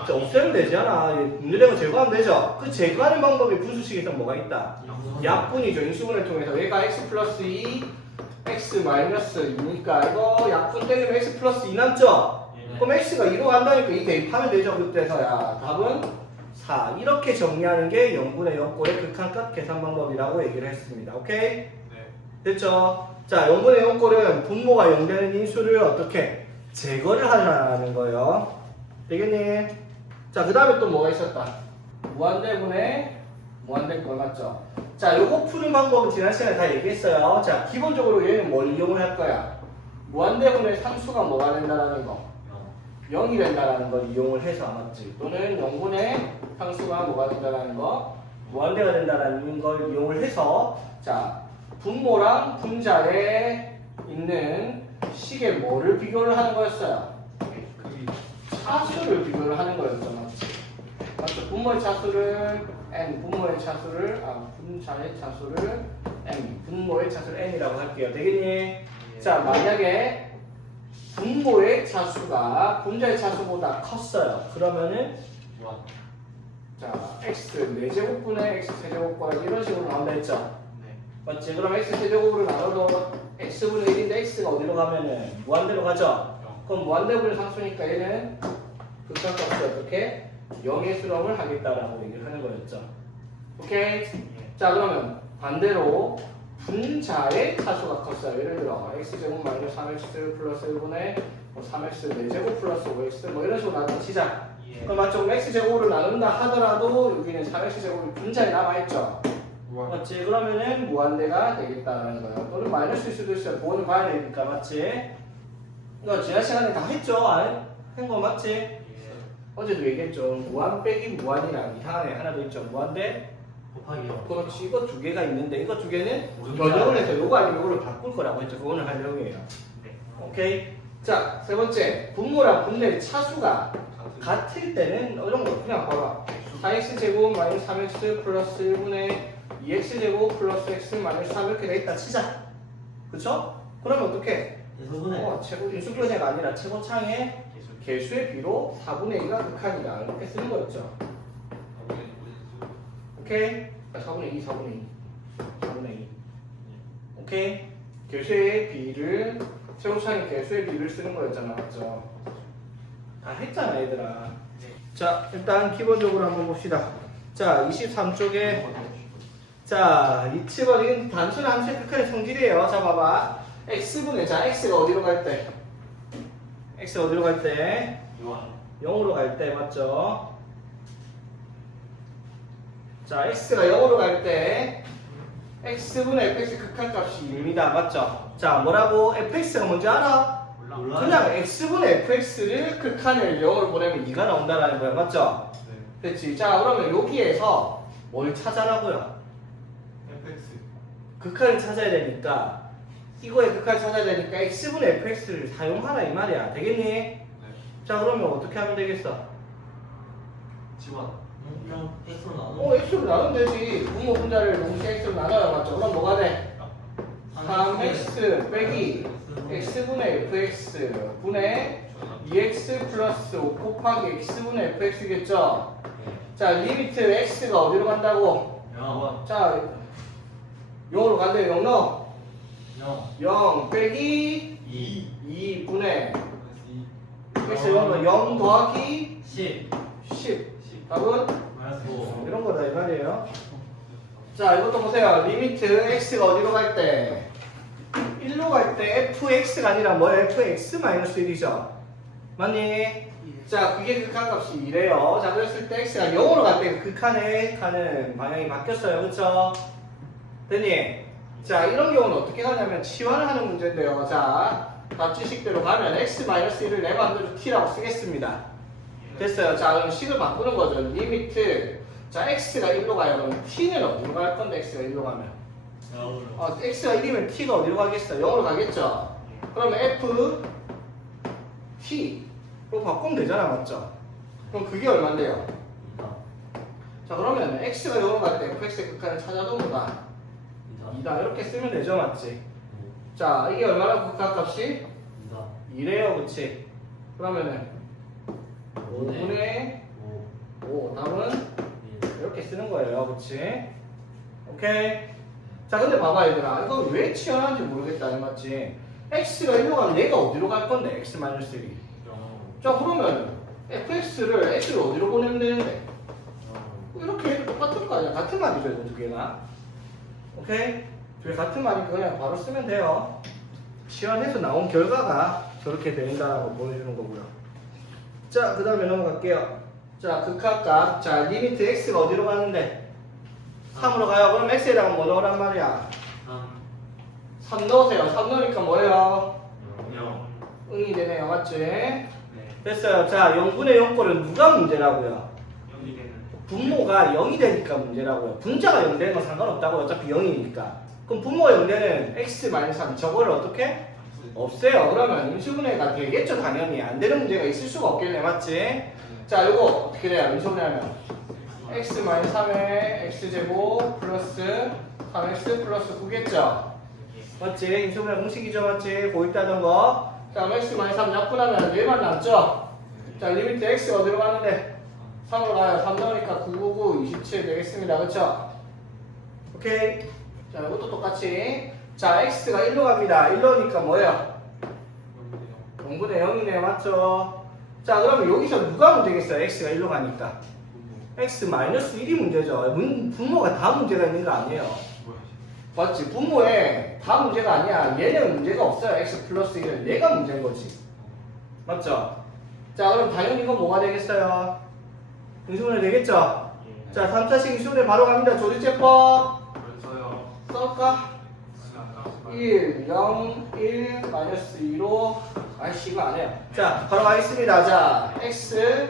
없애면 되잖아. 문제되는 거 제거하면 되죠? 그 제거하는 방법이 분수식에서 뭐가 있다? 약분이죠. 인수분을 통해서 얘가 x 플러스 2 x 마이너스 2니까 이거 약분 때리면 x 플러스 2 남죠? 그럼 x가 2로 간다니까 이 대입하면 되죠. 그때서야 답은 4. 이렇게 정리하는 게 0분의 0꼴의 극한값 계산 방법이라고 얘기를 했습니다. 오케이? 됐죠? 자, 0분의 0꼴은 분모가 0 되는 인수를 어떻게 제거를 하라는 거예요. 되겠니? 자, 그 다음에 또 뭐가 있었다? 무한대분의 무한대꼴 맞죠? 자, 요거 푸는 방법은 지난 시간에 다 얘기했어요. 자, 기본적으로 얘는 뭘 이용을 할 거야? 무한대분의 상수가 뭐가 된다라는 거? 0이 된다라는 걸 이용을 해서 맞지? 또는 0분의 상수가 뭐가 된다라는 거? 무한대가 된다라는 걸 이용을 해서 자, 분모랑 분자에 있는 식에 뭐를 비교를 하는 거였어요? 차수를 비교를 하는 거였죠. 맞지? 맞죠? 분모의 차수를 n, 분자의 차수를 n, 분모의 차수를 n이라고 할게요. 되겠니? 자, 만약에 분모의 차수가 분자의 차수보다 컸어요. 그러면은 자, x 4제곱분의 x 세제곱과 이런 식으로 나온다 했죠? 맞지? 그럼 x 세제곱으로 나눠도 x분의 1인데 x가 어디로 가면은 무한대로 가죠? 그럼 무한대분의 상수니까 얘는 극한값이 어떻게? 0의 수렴을 하겠다라고 얘기를 하는 거였죠. 오케이? 자, 그러면 반대로 분자의 차수가 컸어요. 예를 들어 x제곱 마이너스 3x 플러스 1분의 3x 4제곱 플러스 5x 뭐 이런 식으로 나눠 치자. 그럼 맞죠? x제곱으로 나눈다 하더라도 여기는 3x제곱이 분자에 남아있죠. 맞지? 그러면은 무한대가 되겠다는 거예요. 또는 마이너스일 수도 있어요. 그거는 봐야 되니까. 맞지? 이거 지난 시간에 다 했죠? 한 거 맞지? 어제도 얘기했죠. 무한 빼기 무한이랑 이상한 애 하나 더 있죠. 무한대 곱하기 0. 그렇지. 이거 두 개가 있는데 이거 두 개는 변형을 해서 요거 아니면 요거를 바꿀 거라고 했죠. 그거는 할 내용이에요. 오케이? 자, 세 번째. 분모랑 분모의 차수가 같을 때는 이런 거 그냥 봐봐. 4x제곱 마이너스 3x 플러스 1분의 2x제곱 플러스 x 마이너스 3 이렇게 돼 있다 치자. 그쵸? 그러면 어떻게? 최고 인수분해가 아니라 최고창의 개수의 비로 4분의 2가 극한이다. 이렇게 쓰는 거였죠. 오케이? 4분의 2, 4분의 2. 4분의 2. 오케이? 개수의 비를, 최고창의 개수의 비를 쓰는 거였잖아. 맞죠? 다 했잖아, 얘들아. 자, 일단 기본적으로 한번 봅시다. 자, 23쪽에. 자, 이 7번, 이건 단순한 함수의 극한의 성질이에요. 자, 봐봐. x분의, 자, x가 어디로 갈 때? x가 어디로 갈 때? 0으로 갈 때, 맞죠? 자, x가 0으로 갈 때 x분의 fx 극한값이 2입니다. 맞죠? 자, 뭐라고? fx가 뭔지 알아? 몰라. 그냥 x분의 fx를 극한을 0으로 보내면 2가 나온다는 거야. 맞죠? 네. 됐지? 자, 그러면 여기에서 뭘 찾아라고요? FX. 극한을 찾아야 되니까 이거의 극한을 찾아야 되니까 x분의 fx를 사용하라 이 말이야. 되겠니? 네. 자, 그러면 어떻게 하면 되겠어? 지원. 그냥 X로 나눠. x로 나누면 되지. 분모 분자를 동시에 x로 나눠야 맞죠? 그럼 뭐가 돼? 3x 빼기 x분의 fx 분의 2x 플러스 5 곱하기 x분의 fx겠죠? 자, 리미트 x가 어디로 간다고? 영. 자, 0으로 간대. 0 넣어. 영. 0 빼기 2. 2분의 x 0은 0 더하기 10. 10. 답은 마이너스 5. 이런 거다 이 말이에요. 자, 이것도 보세요. 리미트 x가 어디로 갈 때? 1로 갈 때 fx가 아니라 뭐야? fx-1이죠. 맞니? 자, 그게 극한값이 이래요. 자, 그랬을 때 x가 0으로 갈 때 극한에 가는 방향이 바뀌었어요. 그쵸? 됐니? 자, 이런 경우는 어떻게 가냐면 치환을 하는 문제인데요. 자, 답지식대로 가면 x-1을 내 맘대로 t라고 쓰겠습니다. 됐어요. 자, 그럼 식을 바꾸는 거죠. 리미트. 자, x가 1로 가요. 그럼 t는 어디로 갈 건데, x가 1로 가면? 영으로. x가 1이면 t가 어디로 가겠어? 0으로 가겠죠? 그러면 f, t. 로 바꾸면 되잖아, 맞죠? 그럼 그게 얼만데요? 자, 그러면 x가 0으로 갈 때 fx의 극한을 찾아도 뭐다? 2다. 이렇게 쓰면 되죠, 맞지? 자, 이게 얼마나 극한값이? 2래요, 그치? 그러면은 5분의 5. 답은 이렇게 쓰는 거예요, 그치? 오케이? 자, 근데 봐봐, 얘들아. 이거 왜 치환하는지 모르겠다, 맞지? x가 1로 가면 얘가 어디로 갈 건데? x-1이. 자, 그러면 fx를 x를 어디로 보내면 되는데? 이렇게 해도 똑같은 거 아니야? 같은 말이죠, 이거 두 개가. 오케이? 두 개 같은 말이니까 그냥 바로 쓰면 돼요. 치환해서 나온 결과가 저렇게 된다라고 보여주는 거고요. 자, 그 다음에 넘어갈게요. 자, 극한값. 자, 리미트 x가 어디로 가는데? 3으로 가요. 그럼 x에다가 뭐 넣으란 말이야? 3 넣으세요. 3 넣으니까 뭐예요? 0. 응이 되네요. 맞지? 네. 됐어요. 자, 0분의 0꼴은 누가 문제라고요? 여기 되는. 분모가 0이 되니까 문제라고요. 분자가 0 되는 건 상관없다고요. 어차피 0이니까. 그럼 분모가 0 되는 x-3 저거를 어떻게? 없애요. 그러면 인수분해가 되겠죠. 당연히. 안 되는 문제가 있을 수가 없겠네. 맞지? 자, 이거 어떻게 돼요? 인수분해하면 x-3의 x제곱 플러스 3x 플러스 9겠죠? 맞지? 인수분해 공식이죠. 맞지? 고 있다던 거. 자, 그럼 x-3 약분하면 얘만 남죠? 자, 리미트 x가 어디로 가는데? 3으로 가요. 3 넣으니까 999, 27 되겠습니다. 그쵸? 오케이. 자, 이것도 똑같이. 자, x가 1로 갑니다. 1로니까 뭐예요? 0분의 0이네요. 맞죠? 자, 그러면 여기서 누가 문제겠어요? x가 1로 가니까. x-1이 문제죠. 분모가 다 문제가 있는 거 아니에요. 맞지? 분모에 다 문제가 아니야. 얘는 문제가 없어요. x 플러스 1은 얘가 문제인 거지. 맞죠? 자, 그럼 당연히 이건 뭐가 되겠어요? 인수분해 되겠죠? 자, 3차식 인수분해 바로 갑니다. 조리제법 그래서요. 써볼까? 1, 0, 1, 마이너스 2로 아이씨 이거 안 해요. 자, 바로 가겠습니다. 자, x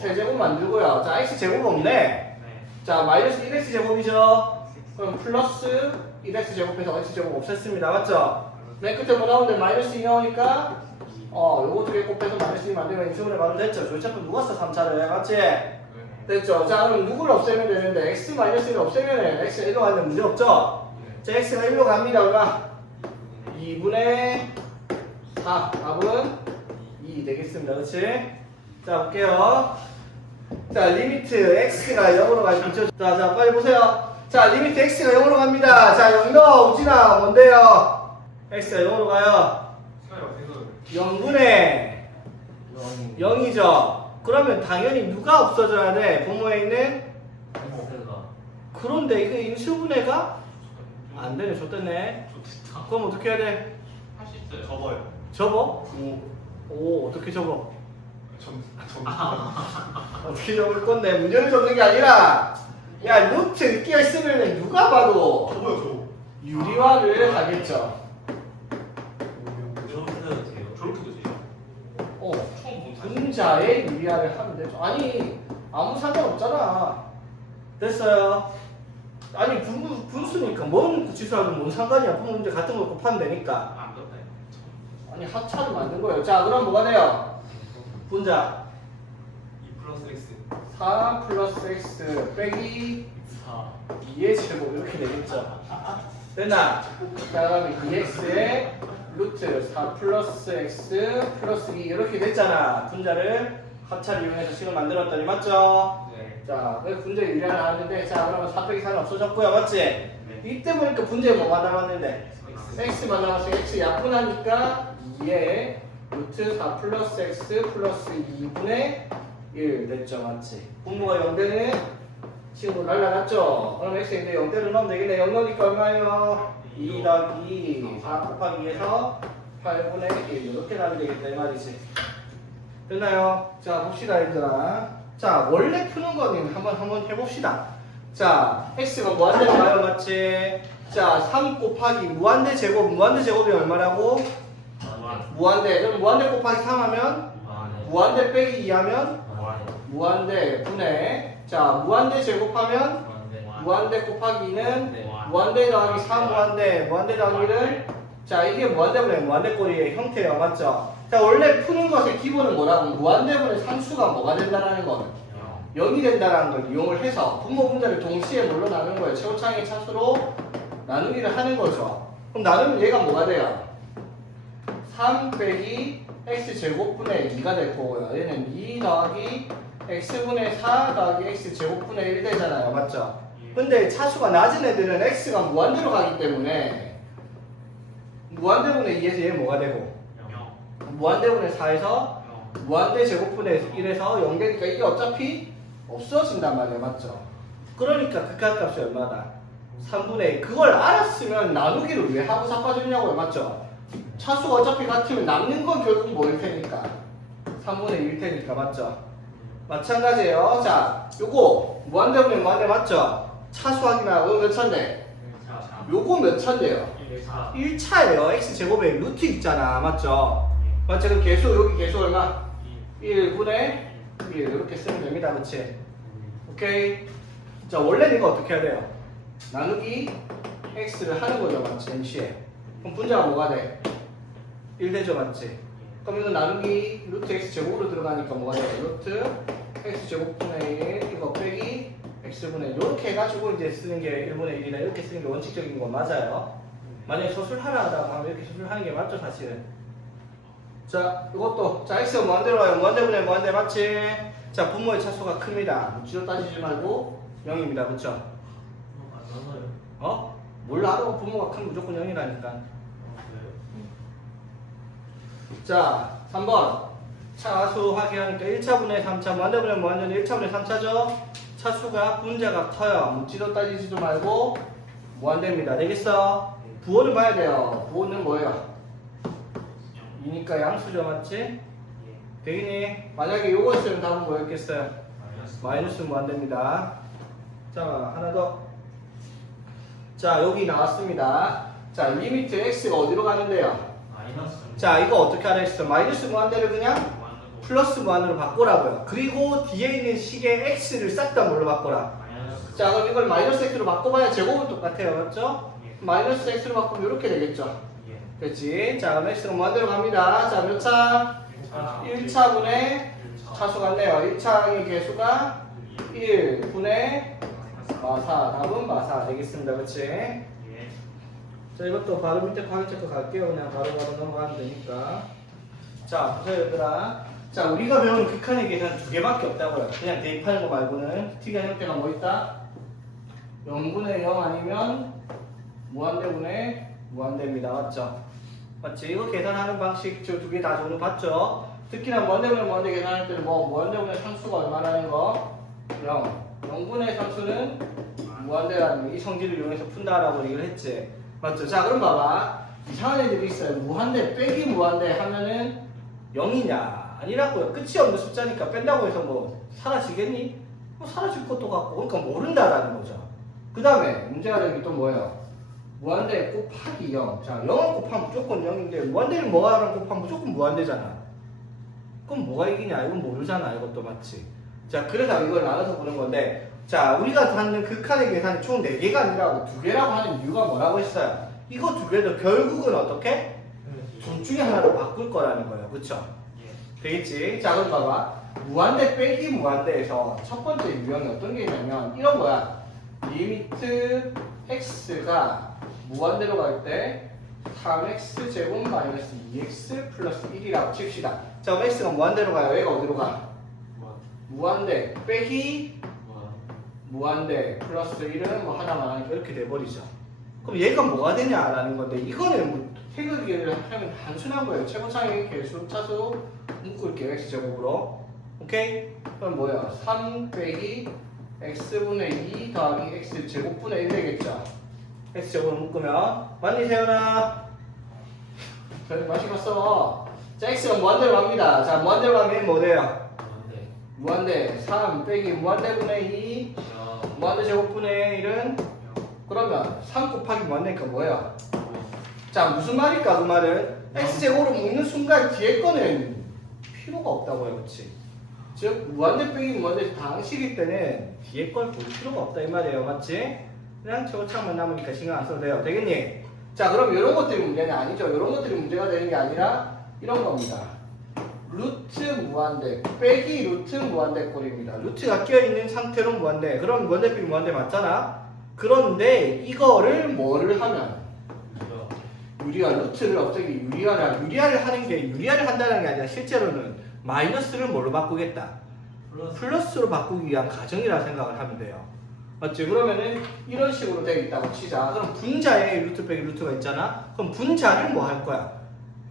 세제곱 만들고요. 자, x 제곱 없네. 자, 마이너스 1x 제곱이죠. 그럼 플러스 1x 제곱해서 x 제곱 없앴습니다. 맞죠? 맨 끝에 뭐 나오는데 마이너스 2 나오니까 요거 두 개 곱해서 마이너스 2 만들면 인수분해 바로 됐죠. 조리차품 누가 써? 3차를 맞지? 됐죠? 자, 그럼 누구를 없애면 되는데 x-1을 없애면 x가 1로 가는데 문제 없죠? 자, x가 1로 갑니다. 얼마? 2분의 4. 답은 2 되겠습니다. 그렇지? 자, 볼게요. 자, 리미트 x가 0으로 가죠. 자, 빨리 보세요. 자, 리미트 x가 0으로 갑니다. 자, 0 넣어. 우진아, 뭔데요? x가 0으로 가요. 0분의 0이죠. 그러면 당연히 누가 없어져야 돼? 분모에 있는? 그런데 이거 인수분해가 안 되네. 줬댔네. 그럼 어떻게 해야 돼? 할 수 있어요. 접어요. 접어? 오, 어떻게 접어? 어떻게 접을 건데? 문제를 접는 게 아니라 야 루트 끼었으면 누가 봐도 저거요 저거. 유리화를 하겠죠. 저렇게 해도 돼요. 저렇게도 돼요? 어. 처음 본 사실. 분자의 유리화를 하면 되죠. 아니 아무 상관없잖아. 됐어요. 아니 분수니까 뭔 구치수하든 뭔 상관이야. 분 문제 같은 걸 곱하면 되니까. 안 그렇다. 아니 합차를 만든 거예요. 자 그럼 뭐가 돼요? 분자 2 플러스 x. 4 플러스 x 빼기 4. 2의 제곱 이렇게 되겠죠. 됐나? 자 그럼 2x의 루트 4 플러스 x 플러스 2 이렇게 됐잖아. 분자를 합차를 이용해서 식을 만들었더니 맞죠? 네. 자, 그 분자 유리화 나왔는데, 자, 그러면 4 빼기 4는 없어졌고요, 맞지? 네. 이때 보니까 분자에 뭐가 남았는데? x. x만 남았으니 x 약분하니까 2에 루트 4 플러스 x 플러스 2분의 1 됐죠, 맞지? 분모가 0되는 친구 날라갔죠? 그럼 x인데 0대를 넣으면 되겠네. 0 넣으니까 얼마예요? 2 더하기 4 곱하기 2에서 8분의 1 이렇게 나면 되겠다, 이 말이지. 됐나요? 자, 봅시다, 얘들아. 자, 원래 푸는 거는 한번 해봅시다. 자, x가 무한대로 가요, 맞지? 자, 3 곱하기 무한대 제곱, 무한대 제곱이 얼마라고? 무한대. 그럼 무한대 곱하기 3 하면? 무한대 빼기 2 하면? 무한대 분의. 자, 무한대 제곱하면? 무한대 곱하기 2는? 무한대 더하기 3 무한대. 무한대 더하기 1은? 자, 이게 무한대분의 무한대꼴의 형태예요, 맞죠? 자, 원래 푸는 것의 기본은 뭐라고? 무한대분의 상수가 뭐가 된다는 거는? 0이 된다는 걸 이용을 해서 분모 분자를 동시에 뭘로 나누는 거예요? 최고차항의 차수로 나누기를 하는 거죠. 그럼 나누면 얘가 뭐가 돼요? 3 빼기 x제곱분의 2가 될 거고요. 얘는 2 더하기 x분의 4 더하기 x제곱분의 1 되잖아요. 맞죠? 근데 차수가 낮은 애들은 x가 무한대로 가기 때문에 무한대분의 2에서 얘 뭐가 되고? 무한대분의 4에서 무한대 제곱분의 1에서 0 되니까 이게 어차피 없어진단 말이에요. 맞죠? 그러니까 극한값이 얼마다? 3분의 1. 그걸 알았으면 나누기를 왜 하고 삭화줬냐고요. 맞죠? 차수가 어차피 같으면 남는 건 결국 뭐일 테니까? 3분의 1일 테니까. 맞죠? 마찬가지예요. 자, 요거 무한대분의 무한대 맞죠? 차수 확인하고 몇 차인데? 요거 몇 차인데요? 1차예요. x제곱에 루트 있잖아. 맞죠? 맞죠? 그럼 개수, 여기 개수 얼마? 1분의 1 이렇게 쓰면 됩니다. 그치? 오케이? 자, 원래는 이거 어떻게 해야 돼요? 나누기 x를 하는 거죠. 맞지? mc에. 그럼 분자가 뭐가 돼? 1 되죠. 맞지? 그럼 이거 나누기 루트 x제곱으로 들어가니까 뭐가 돼요? 루트 x제곱분의 1 이거 빼기 x분의 1 이렇게 해가지고 이제 쓰는 게 1분의 1이다 이렇게 쓰는 게 원칙적인 건 맞아요. 만약에 소술하라 하다가 하면 이렇게 소술하는 게 맞죠. 사실은. 자, 이것도 자 x가 무한대로 가요. 무한대분의 무한대 맞지? 자, 분모의 차수가 큽니다. 무지로 따지지 말고 0입니다. 그쵸? 어? 몰라. 분모가 크면 무조건 0이라니까. 자, 3번 차수 확인하니까 1차분의 3차 무한대분의 무한대는 1차분의 3차죠? 차수가 분자가 커요. 묻지도 따지지도 말고 무한대입니다. 되겠어? 부호를 봐야 돼요. 부호는 뭐예요? 2니까 양수죠. 맞지? 되겠니? 만약에 요거 있으면 답은 뭐였겠어요? 마이너스 무한대입니다. 자, 하나 더. 자, 여기 나왔습니다. 자, 리미트 x가 어디로 가는데요? 자, 이거 어떻게 하라 했어? 마이너스 무한대를 그냥 플러스 무한으로 바꾸라고요. 그리고 뒤에 있는 식의 x를 싹 다 뭘로 바꿔라? 자, 그럼 이걸 마이너스 x로 바꿔봐야 제곱은 똑같아요. 맞죠? 마이너스 x로 바꾸면 이렇게 되겠죠? 됐지? 자, 그럼 x는 무한대로 갑니다. 자, 몇 차? 1차분의 차수 같네요. 1차의 개수가 1분의 마사. 답은 마사 되겠습니다. 그치? 자, 이것도 바로 밑에 가로 체크 갈게요. 그냥 바로바로 넘어가면 되니까. 자, 보세요, 얘들아. 자, 우리가 배우는 극한의 계산 두 개밖에 없다고요. 그냥 대입하는 거 말고는 특이한 형태가 뭐 있다? 0분의 0 아니면 무한대분의 무한대입니다. 맞죠? 맞지? 이거 계산하는 방식 저 두 개 다 정도 봤죠? 특히나 무한대분의 무한대 계산할 때는 뭐 무한대분의 상수가 얼마라는 거? 0. 0분의 상수는 무한대라는 거. 이 성질을 이용해서 푼다라고 얘기를 했지. 맞죠? 자, 그럼 봐봐. 이상한 애들이 있어요. 무한대 빼기 무한대 하면은 0이냐? 아니라고요. 끝이 없는 숫자니까 뺀다고 해서 뭐 사라지겠니? 사라질 것도 같고 그러니까 모른다라는 거죠. 그 다음에 문제가 되는 게 또 뭐예요? 무한대 곱하기 0. 자, 0을 곱하면 무조건 0인데 무한대를 뭐하랑 곱하면 무조건 무한대잖아. 그럼 뭐가 이기냐? 이건 모르잖아. 이것도 맞지? 자, 그래서 이걸 나눠서 보는 건데 자, 우리가 하는 극한의 계산이 총 4개가 아니라 2개라고 하는 이유가 뭐라고 했어요? 이거 2개도 결국은 어떻게? 둘 중에 하나로 바꿀 거라는 거예요. 그쵸? 되겠지? 자, 그럼 봐봐. 무한대 빼기 무한대에서 첫 번째 유형이 어떤 게 있냐면 이런 거야. 리미트 x가 무한대로 갈 때 3x 제곱 마이너스 2x 플러스 1이라고 칩시다. 자, 그럼 x가 무한대로 가요. 얘가 어디로 가? 무한대 빼기 무한대 플러스 1은 뭐 하나만 하니까 이렇게 돼버리죠. 그럼 얘가 뭐가 되냐라는 건데 이거는 뭐 태극기를 하면 단순한 거예요. 최고차의 개수, 차수 묶을게요. x제곱으로. 오케이? 그럼 뭐야? 3 빼기 x분의 2 더하기 x제곱분의 1 되겠죠? x제곱으로 묶으면 맞니 세연아? 저희 마시겠어. 자, x가 무한대로 갑니다. 자, 무한대로 가면 뭐 돼요? 무한대 3 빼기 무한대분의 2 무한대 제곱분의 1은 그러면 3 곱하기 무한대니까 뭐예요? 자, 무슨 말일까? 그 말은 x제곱으로 묶는 순간 뒤에 거는 필요가 없다고요. 그렇지? 즉 무한대 빼기 무한대 방식일 때는 뒤에 걸 볼 필요가 없다 이 말이에요. 맞지? 그냥 최고차만 남으니까 신경 안 써도 돼요. 되겠니? 자, 그럼 이런 것들이 문제는 아니죠. 이런 것들이 문제가 되는 게 아니라 이런 겁니다. 루트 무한대 빼기 루트 무한대 꼴입니다. 루트가 끼어있는 상태로 무한대. 그럼 무한대 빼기 무한대 맞잖아? 그런데 이거를 뭐를 하면 유리화 루트를 없애기 유리화를 하는 게 유리화를 한다는 게 아니라 실제로는 마이너스를 뭘로 바꾸겠다? 플러스로 바꾸기 위한 과정이라 생각을 하면 돼요. 맞지? 그러면은 이런 식으로 되어 있다고 치자. 그럼 분자에 루트 빼기 루트가 있잖아? 그럼 분자를 뭐 할 거야?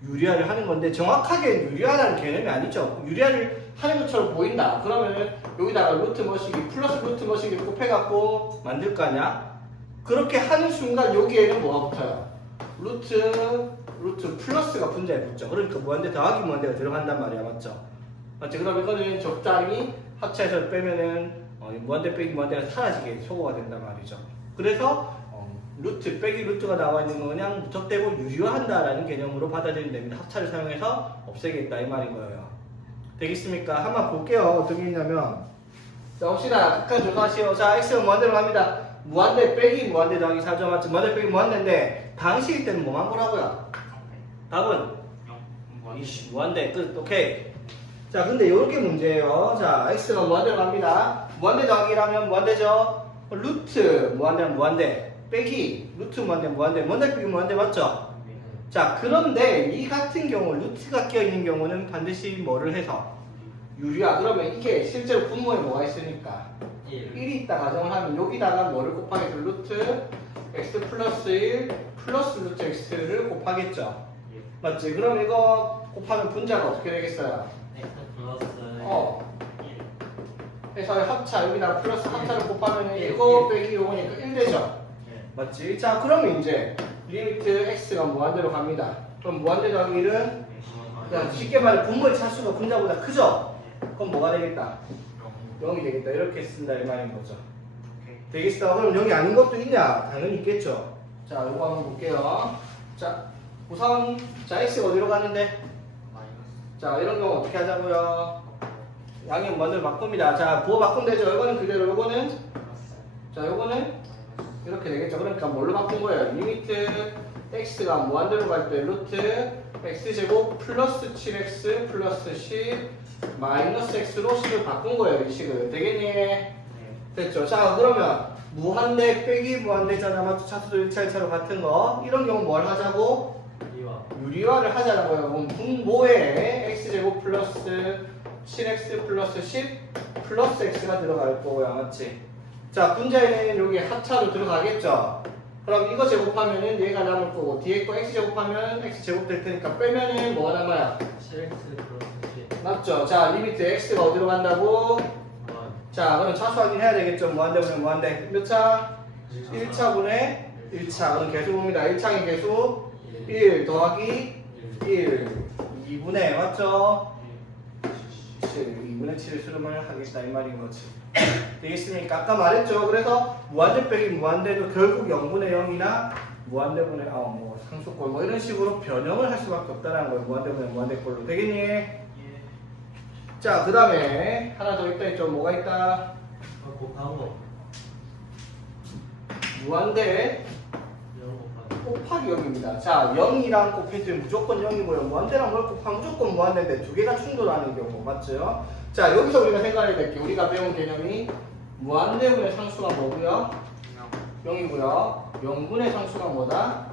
유리화를 하는 건데 정확하게 유리화라는 개념이 아니죠. 유리화를 하는 것처럼 보인다. 그러면은 여기다가 루트 머시기 플러스 루트 머시기를 곱해갖고 만들 거 아니야? 그렇게 하는 순간 여기에는 뭐가 붙어요? 루트 플러스가 분자에 붙죠. 그러니까 무한대 더하기 무한대가 들어간단 말이야. 맞죠? 맞지? 그럼 이거는 적당히 합체해서 빼면은 무한대 빼기 무한대가 사라지게 소거가 된단 말이죠. 그래서 루트 빼기 루트가 나와 있는 거 그냥 무턱대고 유리화한다라는 개념으로 받아들이면 됩니다. 합차를 사용해서 없애겠다 이 말인 거예요. 되겠습니까? 한번 볼게요. 어떻게 있냐면 자, 봅시다. 극한 조사하시오. 자, x는 무한대로 갑니다. 무한대 빼기 무한대 더하기 4죠. 맞지? 무한대 빼기 무한대인데 당시일 때는 뭐만 보라고요? 답은 무한대 끝. 오케이. 자, 근데 요렇게 문제예요. 자, x가 무한대로 갑니다. 무한대 더하기라면 무한대죠. 루트 무한대는 무한대 빼기 루트 무한대 무한대 빼기 무한대 맞죠? 자, 그런데 이 같은 경우 루트가 껴있는 경우는 반드시 뭐를 해서 유리화. 그러면 이게 실제로 분모에 뭐가 있으니까 1이 있다 가정을 하면 여기다가 뭐를 곱하겠죠? 루트 x 플러스 1 플러스 루트 x를 곱하겠죠? 맞지? 그럼 이거 곱하면 분자가 어떻게 되겠어요? 그래서 합차 여기다가 플러스 합차를 곱하면 이거 빼기 요거니까 1 되죠? 맞지? 자, 그러면 이제 리미트 x가 무한대로 갑니다. 그럼 무한대 더하기 1은 그냥 쉽게 말해 분모의 차수가 분자보다 크죠? 그럼 뭐가 되겠다? 0이 되겠다. 이렇게 쓴다 이 말인 거죠. 되겠어? 그럼 0이 아닌 것도 있냐? 당연히 있겠죠. 자, 요거 한번 볼게요. 자, 우선 자, x가 어디로 가는데? 자, 이런 경우 어떻게 하자고요? 양의 무한대로 바꿉니다. 자, 부호 바꾸면 되죠? 요거는 그대로, 요거는 자, 요거는 이렇게 되겠죠. 그러니까 뭘로 바꾼 거예요? 리미트 x가 무한대로 갈 때 루트 x제곱 플러스 7x 플러스 10 마이너스 x로 10을 바꾼 거예요. 이 식을. 되겠니? 됐죠. 자, 그러면 무한대 빼기 무한대잖아. 맞죠? 차수도 1차 1차로 같은 거. 이런 경우 뭘 하자고? 유리화를 하자고요. 그럼 분모에 x제곱 플러스 7x 플러스 10 플러스 x가 들어갈 거고요. 맞지? 자, 분자에는 여기 합차로 들어가겠죠? 그럼 이거 제곱하면은 얘가 남을 거고 뒤에 거 x 제곱하면 x 제곱 될 테니까 빼면은 뭐가 남아요? 7x 플러스 맞죠? 자, 리미트 x가 어디로 간다고? 자, 그럼 차수 확인해야 되겠죠? 무한대분의 무한대 몇 차? 1차분의 1차. 그럼 개수 봅니다. 1차의 개수 1 더하기 1 2분의 맞죠? 7 2분의 7을 수렴을 하겠다 이 말인 거지. 되겠습니까? 아까 말했죠. 그래서 무한대 빼기 무한대도 결국 0분의 0이나 무한대분의 뭐 상수꼴 뭐 이런 식으로 변형을 할 수밖에 없다는 거예요. 무한대분의 무한대꼴로 되겠니? 예. 자, 그 다음에 하나 더 있다 했죠. 뭐가 있다? 곱한 거. 무한대 영 곱하기. 곱하기 0입니다. 자, 0이랑 곱해주면 무조건 0이고요. 무한대랑 뭘 곱하면 무조건 무한대인데 두 개가 충돌하는 경우 맞죠? 자, 여기서 우리가 생각해야 될 게 우리가 배운 개념이 무한대분의 상수가 뭐고요? 0이고요. 0분의 상수가 뭐다?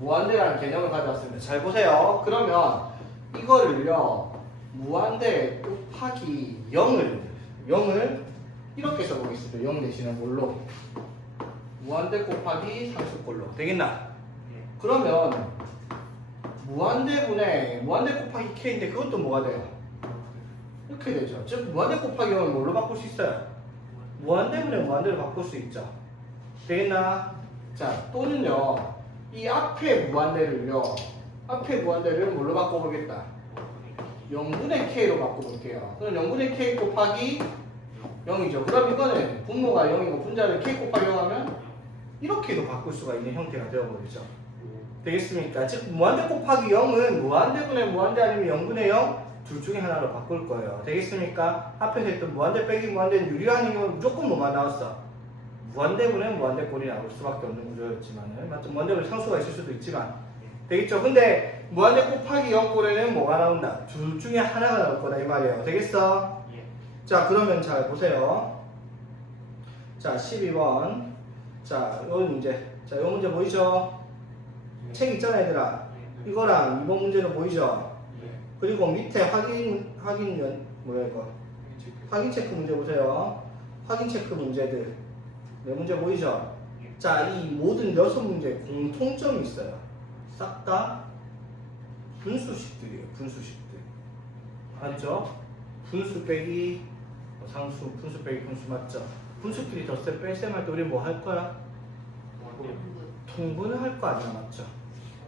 무한대라는 개념을 가져왔습니다. 잘 보세요. 그러면 이거를요. 무한대 곱하기 0을 이렇게 써보겠습니다. 0 대신에 뭘로? 무한대 곱하기 상수꼴로 되겠나? 그러면 무한대 곱하기 k인데 그것도 뭐가 돼요? 이렇게 되죠. 즉 무한대 곱하기 0을 뭘로 바꿀 수 있어요? 무한대분의 무한대로 바꿀 수 있죠. 되겠나? 자, 또는요. 이 앞에 무한대를 뭘로 바꿔보겠다? 0분의 k로 바꿔볼게요. 그럼 0분의 k 곱하기 0이죠. 그럼 이거는 분모가 0이고 분자를 k 곱하기 0 하면 이렇게도 바꿀 수가 있는 형태가 되어버리죠. 되겠습니까? 즉 무한대 곱하기 0은 무한대분의 무한대 아니면 0분의 0 둘 중에 하나로 바꿀 거예요. 되겠습니까? 앞에서 했던 무한대 빼기 무한대는 유리한 경우는 무조건 뭐만 나왔어? 무한대분의 무한대꼴이 나올 수밖에 없는 구조였지만 맞죠? 무한대분의 상수가 있을 수도 있지만 되겠죠? 근데 무한대 곱하기 0꼴에는 뭐가 나온다? 둘 중에 하나가 나올 거다 이 말이에요. 되겠어? 자, 그러면 잘 보세요. 자, 12번. 자, 요 문제. 자, 요 문제 보이죠? 책 있잖아, 얘들아. 이거랑 이번 문제는 보이죠? 그리고 밑에 확인 뭐야 이거? 확인 체크 문제 보세요. 확인 체크 문제들. 네 문제 보이죠? 자, 이 모든 6문제에 공통점이 있어요. 싹 다 분수식들이에요. 분수식들. 맞죠? 분수 빼기 상수, 분수 빼기 분수 맞죠? 분수끼리 덧셈 뺄셈 할 때 우리 뭐 할 거야? 통분을 할 거 아니야, 맞죠?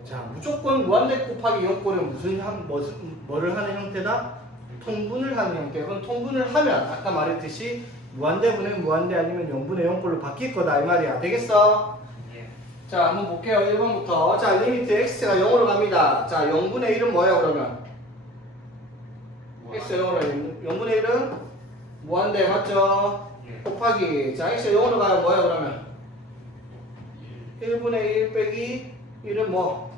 자, 무조건 무한대 곱하기 0꼴은 뭐를 하는 형태다? 통분을 하는 형태. 그럼 통분을 하면 아까 말했듯이 무한대분의 무한대 아니면 0분의 0꼴로 바뀔 거다 이 말이야. 되겠어? 자, 한번 볼게요. 1번부터. 자, 리미트 x가 0으로 갑니다. 자, 0분의 1은 뭐예요, 그러면? x가 0으로 0분의 1은 무한대 맞죠? 곱하기. 자, x가 0으로 가면 뭐예요, 그러면? 1분의 1 빼기 1은 뭐?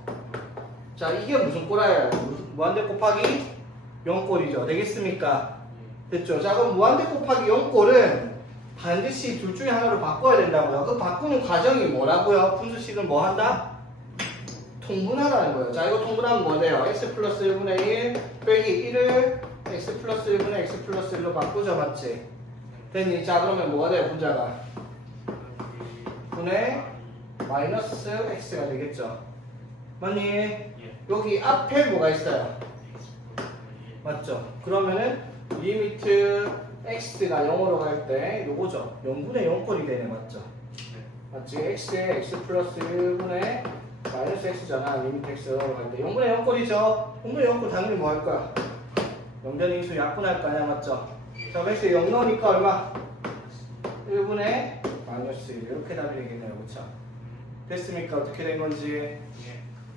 자, 이게 무슨 꼴이에요? 무한대 곱하기 0꼴이죠. 되겠습니까? 됐죠? 자, 그럼 무한대 곱하기 0꼴은 반드시 둘 중에 하나로 바꿔야 된다고요. 그 바꾸는 과정이 뭐라고요? 분수식을 뭐 한다? 통분하라는 거예요. 자, 이거 통분하면 뭐 돼요? x 플러스 1분의 1 빼기 1을 x 플러스 1분의 x 플러스 1로 바꾸죠. 맞지? 됐니? 자, 그러면 뭐가 돼요? 분자가? 분의 마이너스 x가 되겠죠. 맞니? 여기 앞에 뭐가 있어요? 맞죠? 그러면은 리미트 x가 0으로 갈 때 요거죠. 0분의 0꼴이 되네. 맞죠? 맞지? x에 x 플러스 1분의 마이너스 x잖아. 리미트 x 0으로 갈 때 0분의 0꼴이죠. 0분의 0꼴 당연히 뭐 할 거야? 영변의 인수 약분할 거 아니야. 맞죠? 자, x에 0 넣으니까 얼마? 1분의 마이너스 1 이렇게 답이 되겠네요. 그쵸? 됐습니까? 어떻게 된 건지.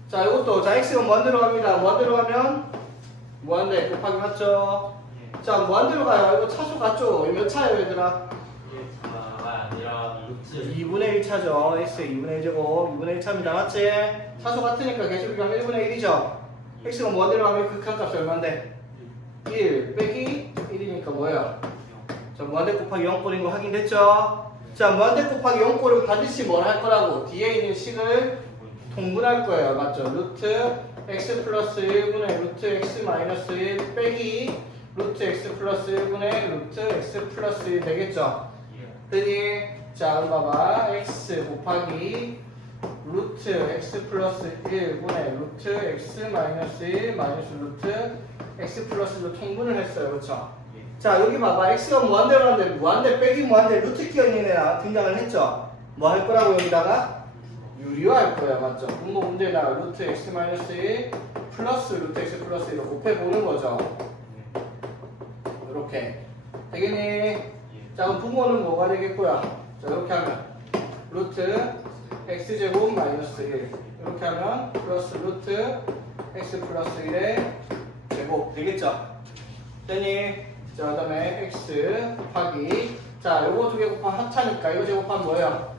자, 이것도 자 x가 무한대로 갑니다. 무한대로 가면 무한대 곱하기 맞죠? 자, 무한대로 가요. 이거 차수 같죠? 이거 몇 차예요, 얘들아? 1차가 아니라 루트. 2분의 1 차죠. x의 2분의 1 제곱 2분의 1 차입니다. 맞지? 차수 같으니까 계속 가면 1분의 1이죠. x가 무한대로 가면 극한값이 얼마인데? 1 빼기 1이니까 뭐예요? 자, 무한대 곱하기 0꼴인 거 확인됐죠? 자, 무한대 곱하기 0꼴은 반드시 뭘 할 거라고? 뒤에 있는 식을 통분할 거예요. 맞죠? 루트 x 플러스 1분의 루트 x 마이너스 1 빼기 루트 x 플러스 1분의 루트 x 플러스 1 되겠죠? 그니 자, 봐봐. x 곱하기 루트 x 플러스 1분의 루트 x 마이너스 1 마이너스 루트 x 플러스 1로 통분을 했어요. 그렇죠? 자, 여기 봐봐. x가 무한대로 가는데 무한대 빼기 무한대 루트 끼어 있는 애가 등장을 했죠? 뭐 할 거라고 여기다가? 유리화할 거야. 맞죠? 분모 문제에다가 루트 x 마이너스 1 플러스 루트 x 플러스 1로 곱해보는 거죠. 이렇게 되겠니? 자, 그럼 부모는 뭐가 되겠고요? 자, 이렇게 하면 루트 x제곱 마이너스 1 이렇게 하면 플러스 루트 x 플러스 1의 제곱 되겠죠? 됐니? 자, 그 다음에 x 곱하기 자, 요거 두 개 곱하면 합차니까 이거 제곱하면 뭐예요?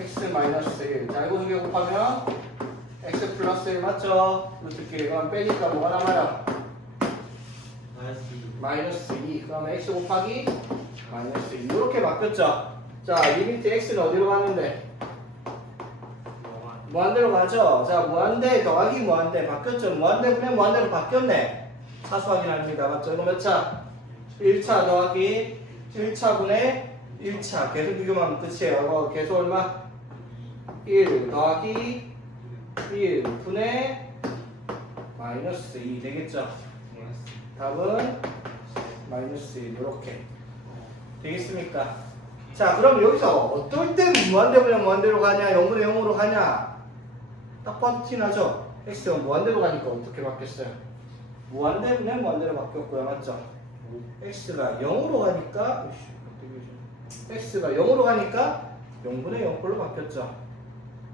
x 마이너스 1 자, 이거 두 개 곱하면 x 플러스 1 맞죠? 루트끼리 그럼 빼니까 뭐가 남아요? 마이너스 2 그러면 x 곱하기 마이너스 2 이렇게 바뀌었죠? 자, 리미트 x는 어디로 가는데? 무한대로 가죠? 자, 무한대 더하기 무한대 바뀌었죠? 무한대 분의 무한대로 바뀌었네. 사수 확인합니다. 맞죠? 이거 몇 차? 1차 더하기 1차 분의 1차 계속 비교하면 끝이에요. 이거 계속 얼마? 1 더하기 1 분의 마이너스 2 되겠죠? 답은 마이너스 1 이렇게 되겠습니까? 자, 그럼 여기서 어떨 때 무한대 분의 무한대로 가냐 0분의 0으로 가냐 딱 봐도 티나죠? x가 무한대로 가니까 어떻게 바뀌었어요? 무한대 분의 무한대로 바뀌었고요. 맞죠? x가 0으로 가니까 x가 0으로 가니까 0분의 0꼴로 바뀌었죠.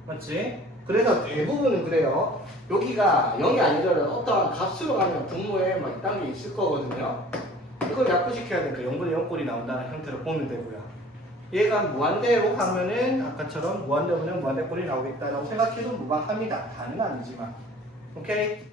맞지? 그래서 대부분은 그래요. 여기가 0이 아니더라도 어떠한 값으로 가면 분모에 막 이딴 게 있을 거거든요. 이걸 약분시켜야 되니까 0분의 0꼴이 나온다는 형태로 보면 되고요. 얘가 무한대로 가면은 아까처럼 무한대분의 무한대꼴이 나오겠다라고 생각해도 무방합니다. 다는 아니지만. 오케이?